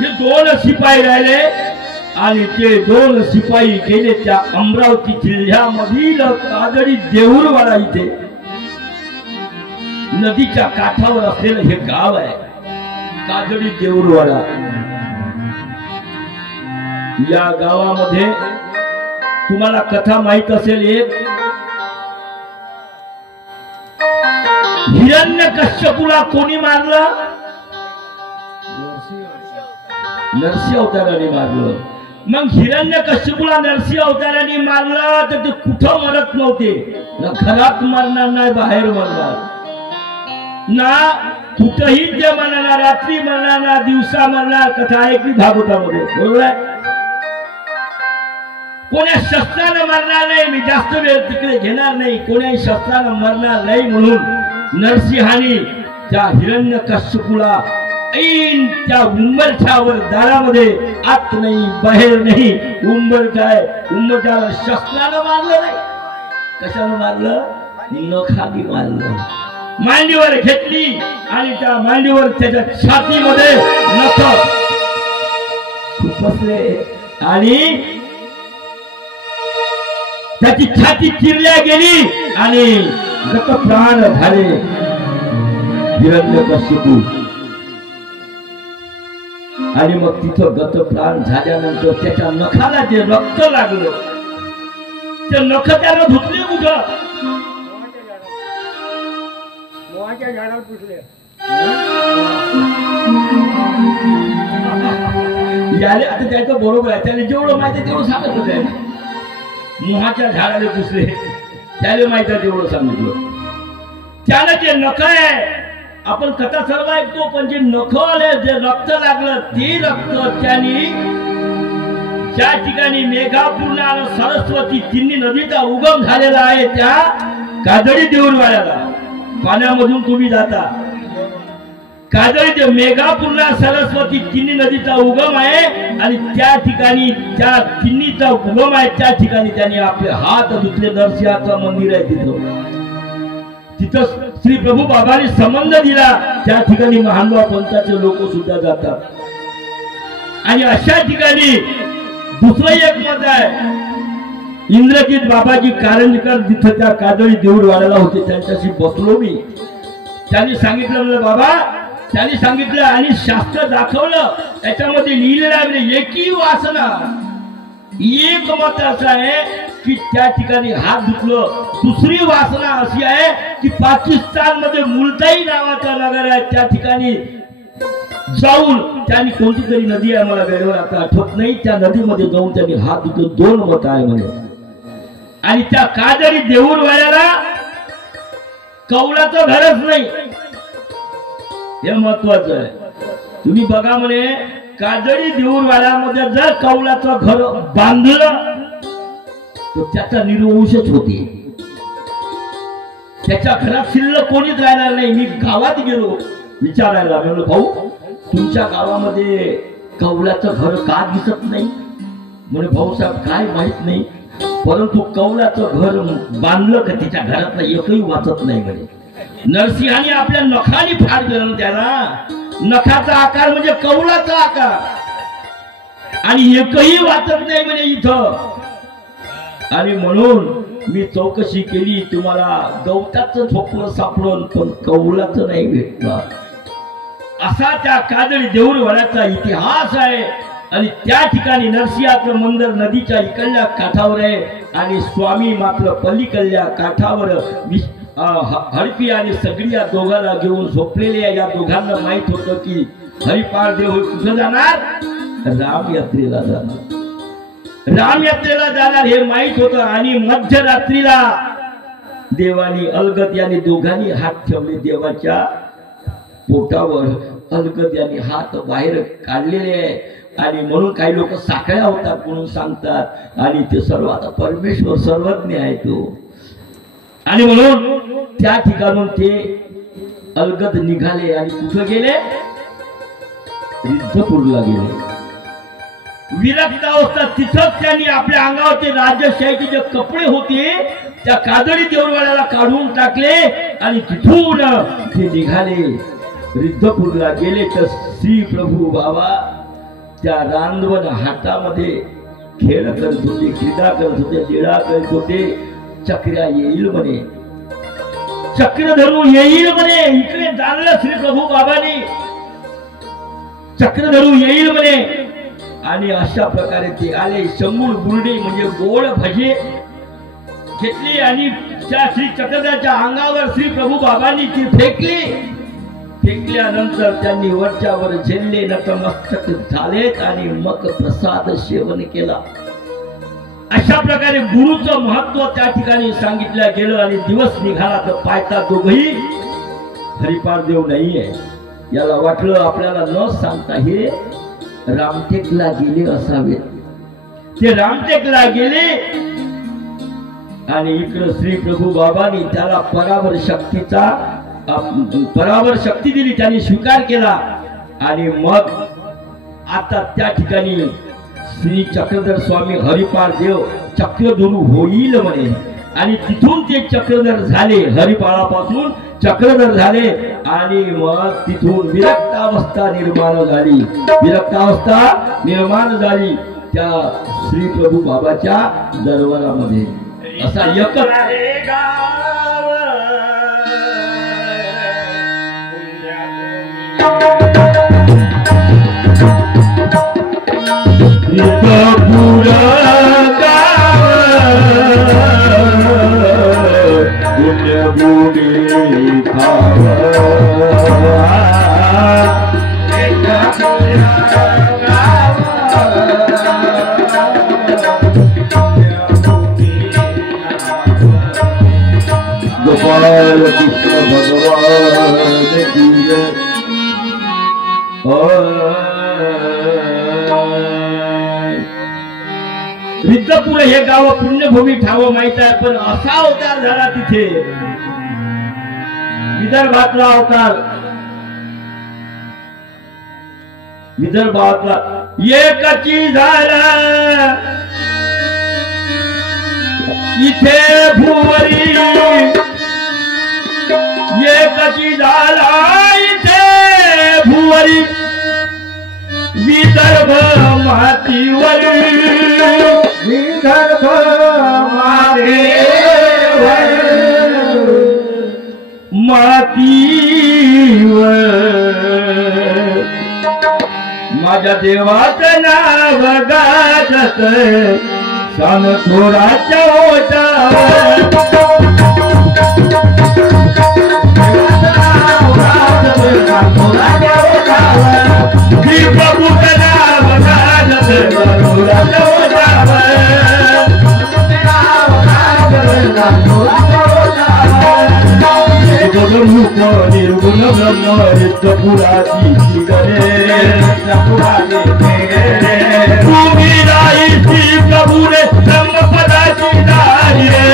हे 2 शिपाई राहिले आणि ते 2 शिपाई गेले त्या अमरावती जिल्ह्यामधील काजळी देऊरवाडा इथे नदीच्या काठावर असलेलं हे गाव आहे काजळी देऊरवाडा. या गावामध्ये तुम्हाला कथा माहित असेल. एक हिरण्यकश्यपूला कोणी मारलं? नरसिंह अवताराने मारलं. मग हिरण्यकश्यपूला नरसिंह अवताराने मारलं तर ते कुठं मरत नव्हते. ना घरात मरणार, नाही बाहेर मरणार, ना कुठंही जे म्हणणार, रात्री म्हणणार, दिवसा म्हणणार, कथा ऐकली भागवतामध्ये, बरोबर आहे. कोण्या शस्त्रानं मरणार नाही, मी जास्त वेळ तिकडे घेणार नाही, कोण्याही शस्त्रानं मरणार नाही म्हणून नरसिंहाने त्या हिरण्यकश्यपूला ऐन त्या उंबरठ्यावर दारामध्ये, आत नाही बाहेर नाही, उंबरठ्यावर शस्त्रानं मारलं नाही. कशानं मारलं? नखाने मारलं. मांडीवर घेतली आणि त्या मांडीवर त्याच्या छातीमध्ये नख खुपसले आणि त्याची छाती चिरल्या गेली आणि गतप्राण झाले हिरण्यकश्यपू. आणि मग तिथं गतप्राण झाल्यानंतर त्याच्या नखाला जे रक्त लागलं, ते नख त्याला धुतले कुठं? झाडाला पुसले. आता त्याचं बरोबर आहे, त्याने जेवढं माहिती तेवढं सांगत होते. मोहाच्या झाडाला पुसले, त्याला माहिती आहे तेवढं सांगितलं. त्याला जे नख आहे, आपण कथा सर्व ऐकतो, पण जे नख आले, जे रक्त लागलं, ते रक्त त्यांनी ज्या ठिकाणी मेघापूर्ण आणि सरस्वती तिन्ही नदीचा उगम झालेला आहे, त्या काजळी देऊळवाड्याला पाण्यामधून तुम्ही जाता, काजळी मेघापूर्ण सरस्वती तिन्ही नदीचा उगम आहे आणि त्या ठिकाणी त्या तिन्हीचा उगम आहे, त्या ठिकाणी त्यांनी आपले हात धुतले. नरसिंहाचं मंदिर आहे तिथं श्री प्रभू बाबांनी संबंध दिला. त्या ठिकाणी महानुभाव पंथाचे लोक सुद्धा जातात. आणि अशा ठिकाणी दुसरं एक मत आहे, इंद्रजित बाबाजी कारंजकर जिथं त्या काजळी देऊळवाड्याला होते, त्यांच्याशी बसलो मी. त्यांनी सांगितलं, म्हणलं बाबा, त्यांनी सांगितलं आणि शास्त्र दाखवलं, त्याच्यामध्ये लिहिलेलं आहे एकी वासना. एक मत असं आहे की त्या ठिकाणी हात धुतलं. दुसरी वासना अशी आहे की पाकिस्तान मध्ये मुलताई नावाचं नगर आहे, त्या ठिकाणी जाऊन त्यांनी कोणती तरी नदी आहे, मला वेळेवर आता आठवत नाही, त्या नदीमध्ये जाऊन त्यांनी हात धुतलं. 2 मत आहे म्हणे. आणि त्या काजळी देऊळवाड्याला कौलाचं घरच नाही, हे महत्वाचं आहे. तुम्ही बघा म्हणे, काजळी देऊळवाड्यामध्ये जर कौलाचं घर बांधलं तर त्याचा निर्वंशच होते, त्याच्या घरात शिल्लक कोणीच राहणार नाही. मी गावात गेलो विचारायला, म्हणलं भाऊ, तुमच्या गावामध्ये कौलाचं घर का दिसत नाही? म्हणे भाऊसाहेब काय माहित नाही, परंतु कौलाचं घर बांधलं का तिच्या घरातला एकही वाचत नाही म्हणे. नरसिंहाने आपल्या नखाने फार केलं त्याला. नखाचा आकार म्हणजे कौलाचा आकार, आणि एकही वाचत नाही म्हणे इथं. आणि म्हणून मी चौकशी केली, तुम्हाला गवताचं झोपलं सापडलं, पण कौलाचं नाही भेटलं. असा त्या काजळी देऊळवाड्याचा इतिहास आहे. आणि त्या ठिकाणी नरसिंहाचं मंदिर नदीच्या इकडल्या काठावर आहे आणि स्वामी मात्र पलीकडल्या काठावर हडपी आणि सगळी या दोघांना घेऊन झोपलेले आहे. या दोघांना माहित होतं की हरिपाळ देव कुठं जाणार? राम यात्रेला जाणार, राम यात्रेला जाणार हे माहित होतं. आणि मध्यरात्रीला देवानी अलगद यांनी दोघांनी हात ठेवले देवाच्या पोटावर. अलगद यांनी हात बाहेर काढलेले आहे. आणि म्हणून काही लोक साखळ्या होतात म्हणून सांगतात, आणि ते सर्व आता परमेश्वर सर्वज्ञ आहे तो. आणि म्हणून त्या ठिकाणून ते अलगद निघाले आणि कुठं गेले? रिद्धपूरला गेले. विरक्त अवस्था तिथंच त्यांनी आपल्या अंगावरचे राजशाहीचे जे कपडे होते त्या काजळी देऊळवाड्याला काढून टाकले आणि तिथून ते निघाले रिद्धपूरला गेले. तर श्री प्रभू बाबा त्या रांदवन हातामध्ये खेळ करत होते, क्रीडा करत होते, लीळा करत होते. चक्र्या येईल म्हणे, चक्र धरून येईल म्हणे. इकडे जाणलं श्री प्रभू बाबांनी, चक्र धरून येईल म्हणे. आणि अशा प्रकारे ते आले. शंभूर बुरडे म्हणजे गोड भजे घेतली आणि त्या श्री चक्रधाच्या अंगावर श्री प्रभू बाबांनी ती फेकली. फेकल्यानंतर त्यांनी वरच्यावर झेलले, नतमस्तक झालेत आणि मग प्रसाद सेवन केला. अशा प्रकारे गुरुचं महत्व त्या ठिकाणी सांगितलं गेलं. आणि दिवस निघाला तर पायता दोघही हरिपार देव नाहीये. याला वाटलं आपल्याला न सांगता हे रामटेकला गेले असावे. ते रामटेकला गेले आणि इकडं श्री प्रभू बाबांनी त्याला परावर शक्ती दिली. त्यांनी स्वीकार केला आणि मग आता त्या ठिकाणी श्री चक्रधर स्वामी हरिपार देव चक्रधरू होईल म्हणे. आणि तिथून ते चक्रधर झाले, हरिपाळापासून चक्रधर झाले आणि मग तिथून विरक्तावस्था निर्माण झाली. विरक्तावस्था निर्माण झाली त्या श्री प्रभू बाबाच्या दरबारामध्ये. असा एकच गोपाल कृष्ण भगवान की जय. रिद्धपुर हे गाव पुण्यभूमी ठाव माहित आहे, पण असा अवतार झाला तिथे, विदर्भातला अवतार. विदर्भातला एकची झाला इथे भुवरी, एकची झाला इथे भुवरी, विदर्भ मातीवर, विदर्भ मातीवर माझ्या देवाचं नाव गाजत सान थोराच्या ओठावर. प्रभूचं नाव गाजत थोराच्या ओठावर. निर्गुण ब्रह्म रिद्धपुराची गरे, तुम्ही राही श्री प्रभूने ब्रह्मपदाची दारी रे.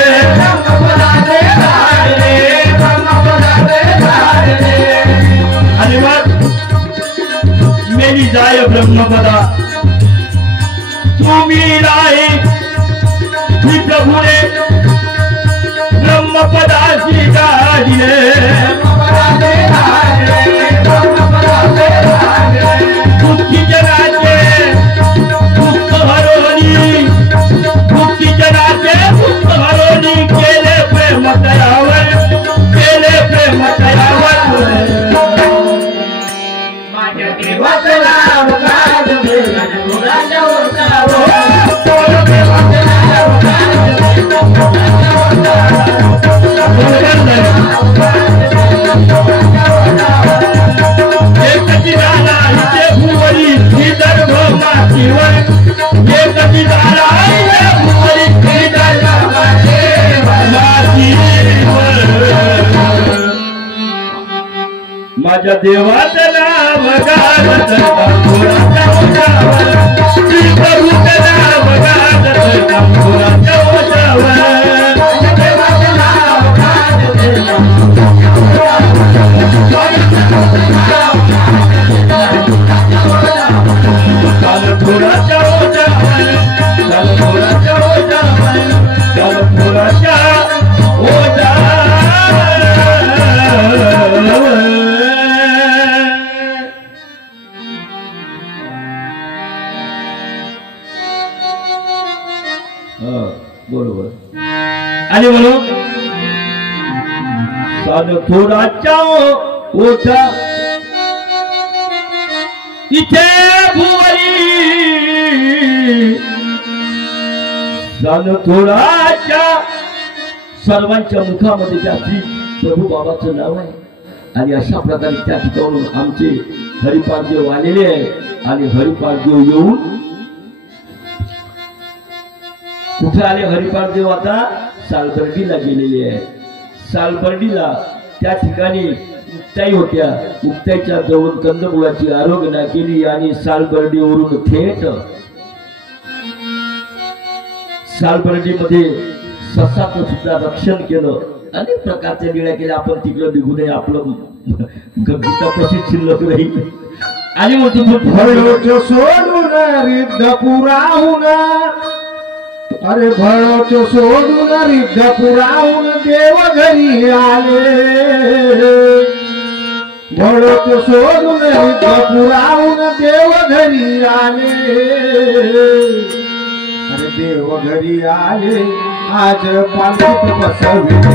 आणि मग मेरी जाय ब्रह्मपदा, तुम्ही राही श्री प्रभूने ब्रह्मपदाची गाडी दुःखी जनाचे दुःख हरोनी, दुःखी जनाचे दुःख हरोनी, केले प्रेम तयावर, केले प्रेम तयावर. माझ्या देवाचं नाव गाजवे गुराच्या ओठावर. एकची झाला इथे भुवरी, विदर्भ मातीवर, एकची झाला इथे भुवरी, विदर्भ मातीवर. माझ्या देवाचं नाव गाजत तंबुराच्या ओठावर, श्री प्रभूचं नाव गाजत तंबुराच्या ओठावर. कालपुराच्या ओठावर, कालपुराच्या ओठावर, कालपुराच्या ओठावर. बरोबर. आणि म्हणून कालपुराच्या ओठा इथे भुवरी, थोराच्या सर्वांच्या मुखामध्ये त्या श्री प्रभू बाबाचं नाव आहे. आणि अशा प्रकारे त्या ठिकाणून आमचे हरिपारदेव आलेले आहे. आणि हरिपारदेव येऊन कुठे आले हरिपारदेव? आता सालबर्डीला गेलेले आहे. सालबर्डीला त्या ठिकाणी उक्ताई होत्या. उक्ताईच्या जवळ कंदमुळाची आरोग्य केली आणि सालबर्डीवरून थेट सालबर्डीमध्ये ससाचं सुद्धा रक्षण केलं. अनेक प्रकारच्या लीळा केल्या. आपण तिकडं निघू नये, आपलं गीता तशीच शिल्लक राहील. आणि मग भळोच सोडून रिद्धपुराहून, अरे भळोच सोडून रिद्धपुराहून देव घरी आले. भळोच सोडून रिद्धपुराहून देव घरी आले. अरे देव घरी आले आज पालखीत बसविले.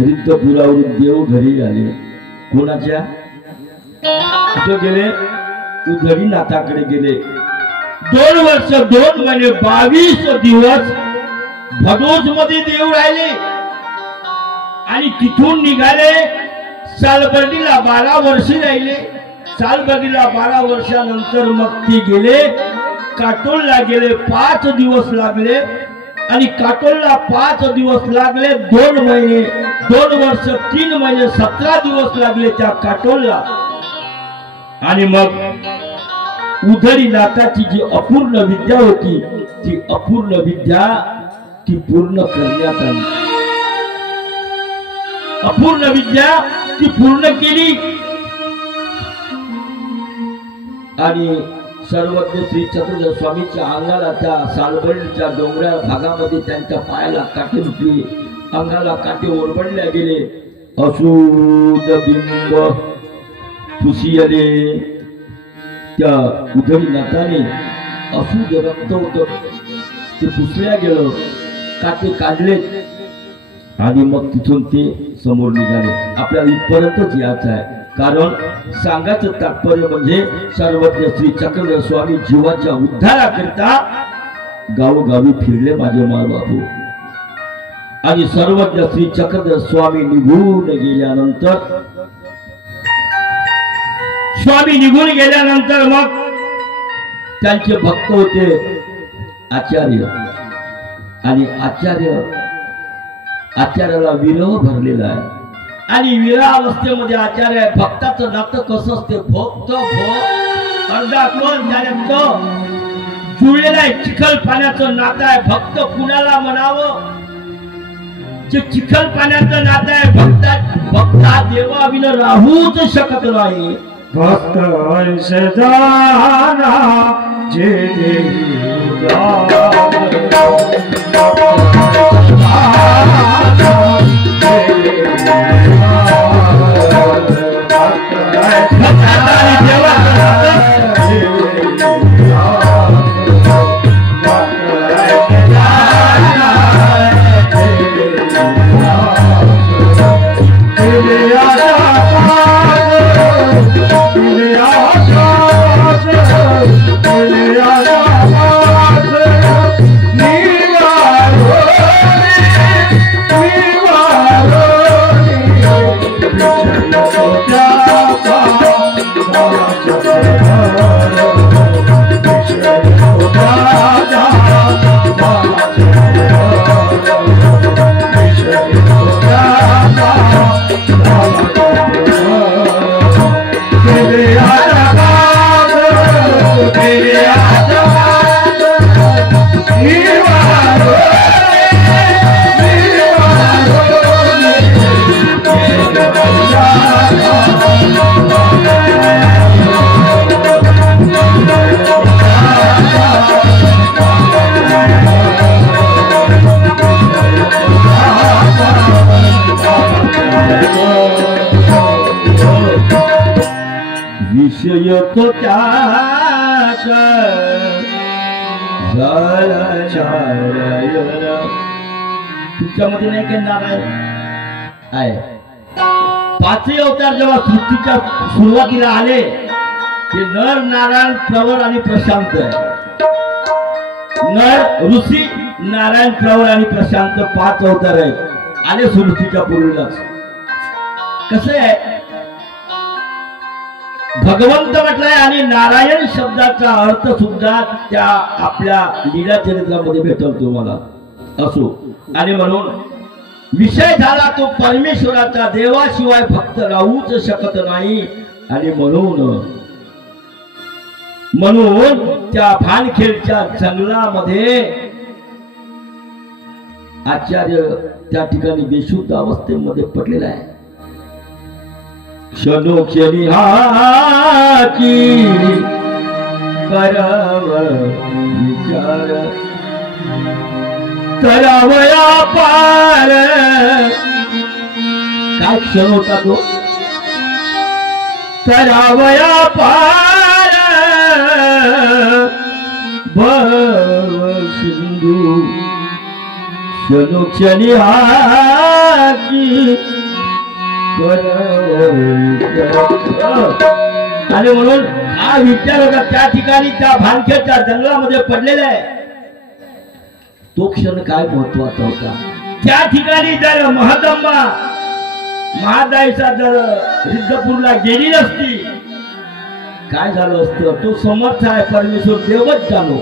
रिद्धपुरावरून देव घरी आले. कोणाच्या? कुठे गेले? उधडी नाथाकडे गेले. 2 वर्ष 2 महिने 22 दिवस भदोस मध्ये देव राहिले आणि तिथून निघाले. सालबर्डीला 12 वर्ष राहिले. सालबर्डीला 12 वर्षानंतर मग ते गेले काटोलला गेले. 5 दिवस लागले आणि काटोलला 5 दिवस लागले. 2 महिने 2 वर्ष 3 महिने 17 दिवस लागले त्या काटोलला. आणि मग उधडी नाथाची जी अपूर्ण विद्या होती ती अपूर्ण विद्या ती पूर्ण करण्यात आली. अपूर्ण विद्या ती पूर्ण केली आणि सर्वज्ञ श्री चक्रधर स्वामीच्या अंगाला त्या सालबर्डीच्या डोंगराळ भागामध्ये त्यांच्या पायाला काटे रुपली. अंगाला काटे ओरबडल्या गेले. असूद बिंब पुसियले. त्या उधडी नाथाने असूद रक्त होत ते पुसल्या गेलं. काटे काढले आणि मग तिथून ते समोर निघाले. आपल्याला इथपर्यंतच यायचं आहे. कारण सांगायचं तात्पर्य म्हणजे सर्वज्ञ श्री चक्रधर स्वामी जीवाच्या उद्धाराकरिता गावोगावी फिरले माझे मायबापू. आणि सर्वज्ञ श्री चक्रधर स्वामी निघून गेल्यानंतर मग त्यांचे भक्त होते आचार्य. आणि आचार्याला विरह भरलेला आहे. आणि विरहावस्थेमध्ये आचार्य भक्ताचं नातं कसं असते? भक्त अर्धा कोण त्याच्यात जुळलेला आहे. चिखल पाण्याचं नातं आहे. भक्त कुणाला म्हणावं? जे चिखल पाण्याचं नातं आहे. भक्ता देवाविना राहूच शकत नाही. भक्त जाना जे तुमच्यामध्ये नाही काही नारायण आहे. पाचही अवतार जेव्हा सृष्टीच्या सुरुवातीला आले ते नर, नारायण, प्रवर आणि प्रशांत आहे. नर, ऋषी, नारायण, प्रवर आणि प्रशांत 5 अवतार आहेत. आले सृष्टीच्या पूर्वीलाच. कसं आहे, भगवंत म्हटलंय आणि नारायण शब्दाचा अर्थ सुद्धा त्या आपल्या लीला चरित्रामध्ये भेटल तुम्हाला असो. आणि म्हणून विषय झाला तो परमेश्वराचा, देवाशिवाय भक्त राहूच शकत नाही. आणि म्हणून त्या भानखेडच्या जंगलामध्ये आचार्य त्या ठिकाणी बेशुद्ध अवस्थेमध्ये पडलेला आहे. क्षणोक्षणी हाची कराव विचार करावया पार. काय क्षण होता तो? करावया पार भव सिंधू क्षणोक्षणी हाची. आणि म्हणून हा विचार होता त्या ठिकाणी त्या भानखेडच्या जंगलामध्ये पडलेला आहे. तो क्षण काय महत्वाचा होता. त्या ठिकाणी जर महदंबा महादाईचा जर रिद्धपूरला गेली नसती काय झालं असतं. तो समर्थ आहे, परमेश्वर देवच जाणो.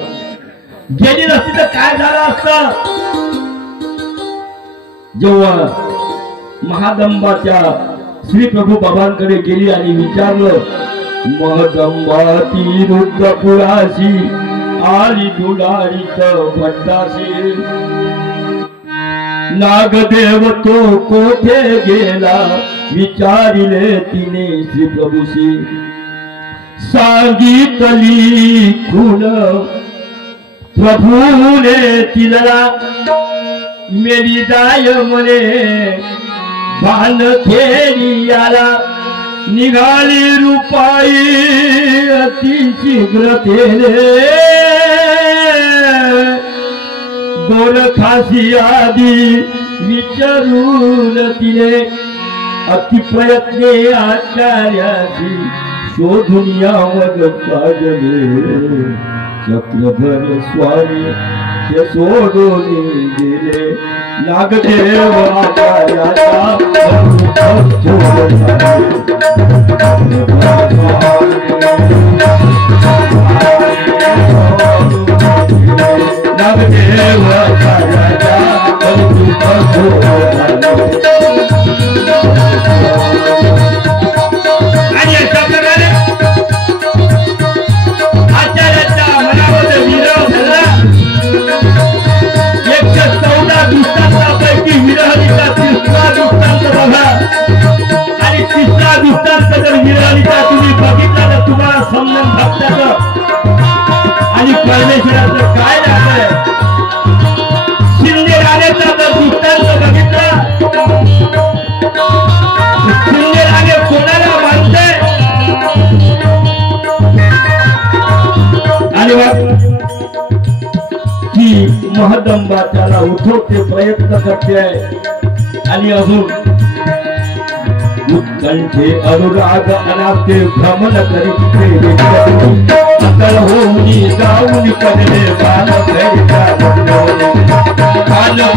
गेली नसती तर काय झालं असतं. जेव्हा महादंबाच्या श्री प्रभू बाबांकडे गेली आणि विचारलं, महदंबा ती रुद्रपुराशी आली दुलारीत भट्टाशी. नागदेव तो कोठे गेला विचारिले तिने श्री प्रभूशी. सांगितली खून प्रभूने तिला मेरी जाय म्हणे भानखेडी आला. निघाली रुपाई अति शीघ्रतेने गोरखासी आधी विचारून तिने अति प्रयत्ने आचार्याशी शोधून यावं काजले. चक्रधर स्वामी ते सोडून गेले. नागदेव आचार्याचा नागदेव आचार्याचा आणि अशा प्रकारे आचार्याच्या मनामध्ये विरह झाला. 114 दृष्टांतापैकी विरहणीचा 3रा दृष्टांत बघा. आणि 3रा दृष्टांत जर विरहणीचा तुम्ही बघितला तर तुम्हाला संबंध भक्ताचं आणि परमेश्वराचं काय झालंय. शिंदे राणेचा जर दृष्टांत बघितला, शिंदे राणे कोणाला मानते. आणि की महदंबा त्याला उठवते, प्रयत्न करते आहे. आणि अजून उत्कंठे अनुराग अनाथे भ्रमण करीत अकल होऊन जाऊन कडले बाल काल काल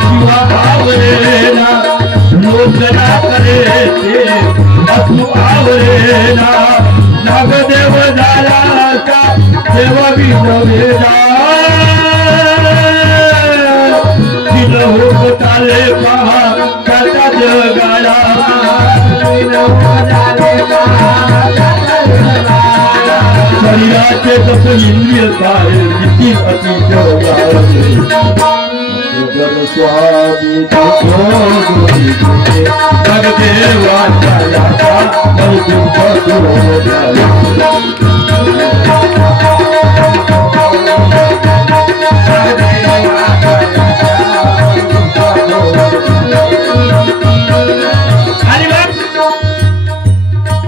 शिवा आवरेना लोचना करे असू आवरेना. नागदेव झाला देव विनवेना दिल होत आले पहा त्याचा जगाला. शरीराचे तस इंद्रिय काय किती अतिशय स्वामी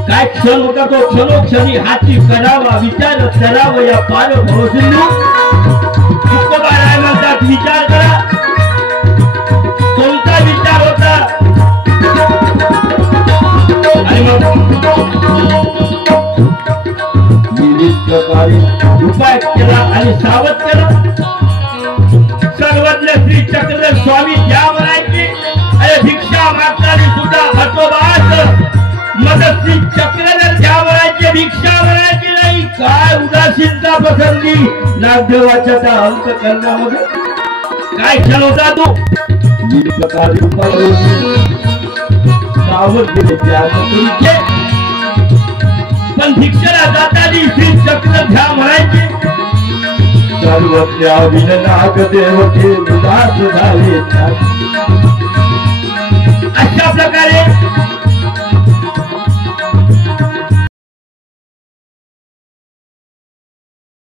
काय क्षण होता तो क्षणोक्षणी हाती करावा विचार करावा या पार भवसिंधू तुकोबाराय म्हणतात विचार करा कोणता विचार होता आणि मग विविध प्रकारे उपाय केला आणि सावध केला सर्वज्ञ श्री चक्र स्वामी ज्या म्हणायचे अरे भिक्षा मागताना सुद्धा हतोबास मदत चक्रधर ज्या म्हणायचे भिक्षा म्हणायची नाही काय उदासीनता पसंती नागदेवाच्या त्या अंतकरणामध्ये काय क्षण होता तो विविध प्रकारे उपाय सावध केले पण भिक्षेला जाताना श्री चक्रध्या म्हणायचे सर्वज्ञ विननाग देवते उदास झाले